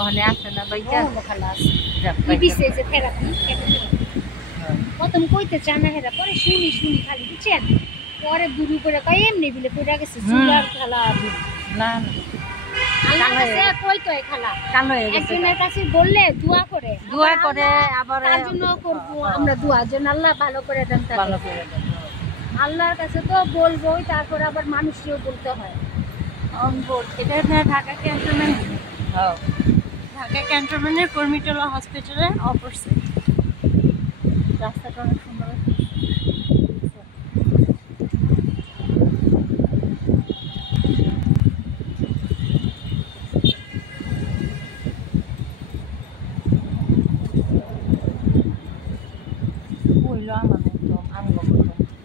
ওখানে আসে না ভাইয়া খালা আছে বিবিসি যে থেরাপি প্রথম কইতে চায় না হেরা পরে শুনি খালি বুঝছেন পরে বুড়ি করে কয় এমনি বিলে কইরা গেছে চুলার খালা না আল্লাহর কাছে কই তো খালা কালো হয়ে গেছে একজনের কাছে বললে দোয়া করে আবার তার জন্য করব আমরা দোয়া যেন আল্লাহ ভালো করে দেন ভালো করে দেন আল্লাহর কাছে তো বলবোই তারপর আবার মানুষকেও বলতে হয় এটা না ঢাকা ক্যান্টনমেন্ট হ্যাঁ ঢাকা ক্যান্টনমেন্টের কর্মিটোলা হসপিটালে অপোজিট রাস্তাটা অনেক সুন্দর হইলো আমার মতো আমগো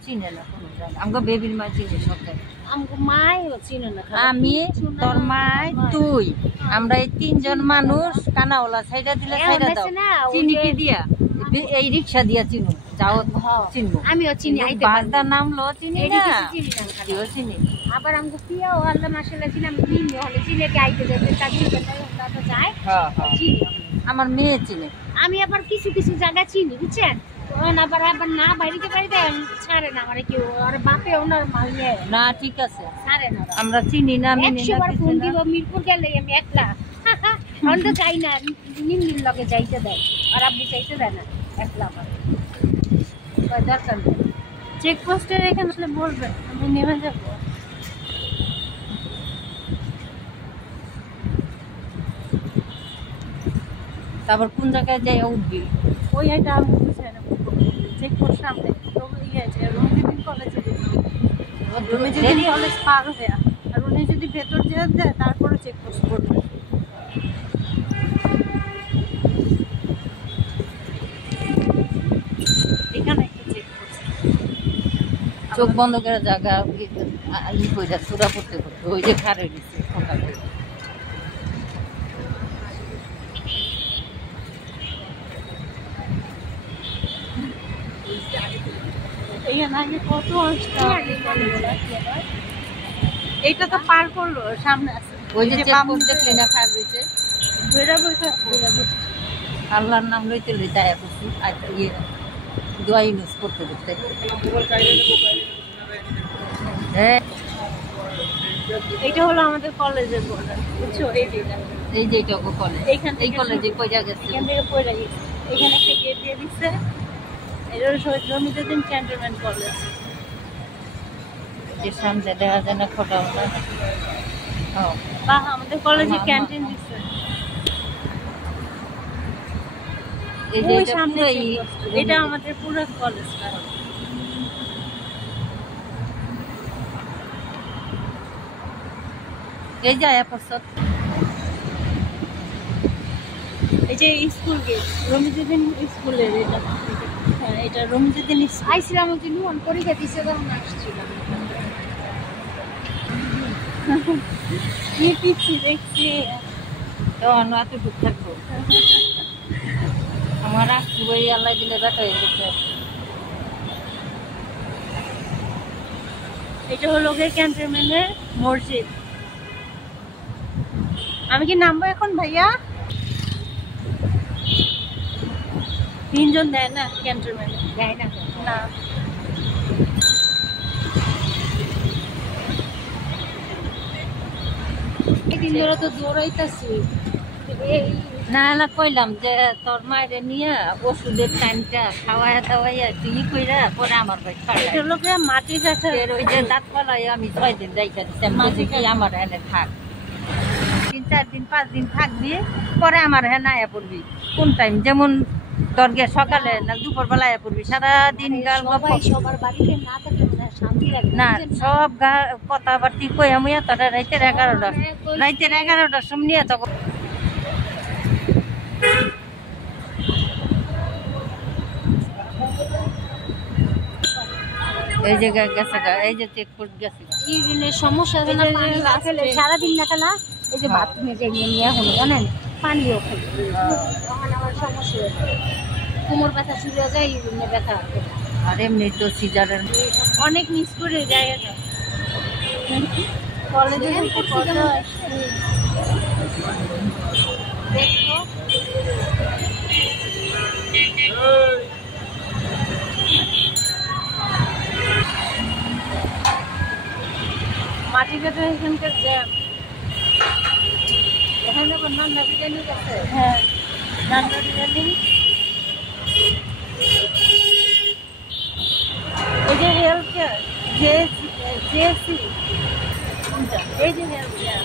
চিনে না কোনো জায়গা আমগো বেবির মা চিনে সব জায়গা আমগো মাইও চিনে না আমি তোর মাই তুই আমরা এই তিনজন মানুষ কানাওলা সাইডা দিলে সাইডা দাও চিনি কি দিয়া এই রিকশা দিয়া চিনু যাও চিনবো আমিও চিনি আইতে বাসদার নাম লো চিনি না চিনি চিনি আবার আমগো পিয়াও আল্লাহ মাশাআল্লাহ চিনি আমি চিনি হলে চিনে কে আইতে যেতে কাজে তো যায় হ্যাঁ চিনি আমার মেয়ে চিনে আমি আবার কিছু জায়গা চিনি বুঝছেন আবার না বাইরে ছাড়ে না আমার কেউ আর বাপে ওনার মাল নেয় না ঠিক আছে ছাড়ে না আমরা চিনি না 100 বার ফোন দিব মিরপুর গেলে আমি একলা এখন তো চাই না নিমির লগে যাইতে দেয় আর আব্বু চাইতে দেয় না একলা আমার দরকার নেই চেকপোস্টের এখানে আসলে বলবে আমি নেমে যাবো তারপর কোন জায়গায় যাই উঠবি ওই এটা আমি বুঝাই না চেকপোস্ট সামনে তো ইয়ে আছে রুমিদিন কলেজে রুমিদিন কলেজ পার হয়ে আর উনি যদি ভেতর যায় তারপরে চেকপোস্ট করবে এখানে একটা চেকপোস্ট চোখ বন্ধ করে জায়গা ই কইরা চূড়া পড়তে ওই যে খারে গেছে কত এইটা তো পার করলো সামনে আছে ওই যে দেখলে না খার রয়েছে আল্লাহর নাম লইতে লইতে আয়া করছি ইয়ে দোয়া ইউজ করতে করতে এইটা হলো আমাদের কলেজের বর্ডার বুঝছো এই যে এটা কলেজ এই কলেজে পয়সা গেছে এখান থেকে পয়সা গেছে এখানে একটা গেট দিয়ে দিচ্ছে এটা শহীদ রমিজুদ্দিন ক্যান্টনমেন্ট কলেজ যে সামনে দেখা যায় না খোটা ওটা বাহ আমাদের কলেজে ক্যান্টিন দিচ্ছে এই যে সামনে এটা আমাদের পুরো কলেজটা এই যে আয়া পড়ছত এই যে স্কুল গেট রমিজুদ্দিন স্কুলের এটা হ্যাঁ এটা রমিজুদ্দিন আইছিলাম যে নুন পরীক্ষা দিছে তখন আসছিলাম পিছি দেখছি তখন এত দুঃখ থাকবো আমার আসছি বই আল্লাহ দিলে বেটা হয়ে গেছে এটা হলো ক্যান্টনমেন্টের মসজিদ আমি কি নামবো এখন ভাইয়া তিনজন দেয় না ক্যান্টনমেন্ট দেয় না না দিন ধরে তো দৌড়াইতেছি না না কইলাম যে তোর মায়ের নিয়ে ওষুধের টাইমটা খাওয়াইয়া দাওয়াইয়া তুই কইরা পরে আমার ভাই লোকে মাটি রাখা ওই যে দাঁত পালাই আমি 6 দিন যাইতে দিচ্ছি মাঝে কি আমার এনে থাক 3-4 দিন 5 দিন থাকবি পরে আমার হ্যাঁ আয়া পড়বি কোন টাইম যেমন তোর গে সকালে না দুপুর বেলা আয়া পড়বি সারাদিন গাল সবার বাড়িতে না থাকলে শান্তি লাগে না সব কথাবার্তি কই আমি তোরা রাইতের 11টার সময় নিয়ে তখন এই জায়গায় গেছে এই যে চেকপোস্ট গেছে ইউরিনের সমস্যা না পানি খেলে সারাদিন না খেলা এই যে বাথরুমে যাই নিয়ে হলো জানেন পানিও খেলে তখন আমার সমস্যা কোমর ব্যথা শুরু হয়ে যায় ইউরিনে ব্যথা আর এমনি তো সিজারের অনেক মিস করে যায় কলেজে দেখো মাটিঘাটে এখানকার জ্যাম। এখানে আবার নান্না বিরিয়ানি আছে। হ্যাঁ রান্না বিরিয়ানি এই যে হেলথ কেয়ার জেএসি এই যে হেলথ কেয়ার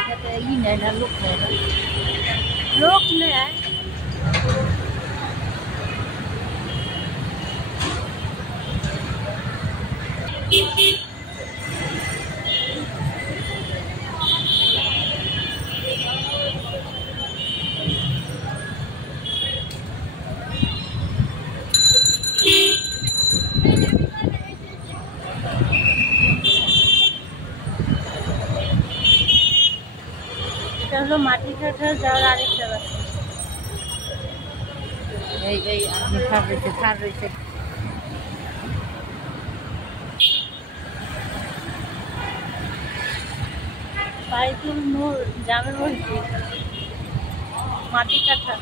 এটাতে নেয় না, লোক নেয় না। লোক নেয় এটা হলো মাটিঘাট যাওয়ার আরেকটা রাস্তা। এই আপনি খার রয়েছে বাইতুল নূর জামে মসজিদ মাটিকাঠা।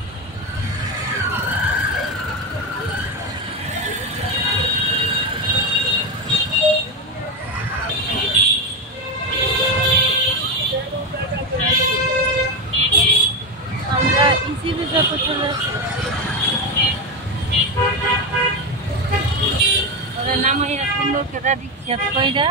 আমরা ইজিলি যত চলে আসি ওরা নামাইয়া সুন্দর করে রিক্সা কইরা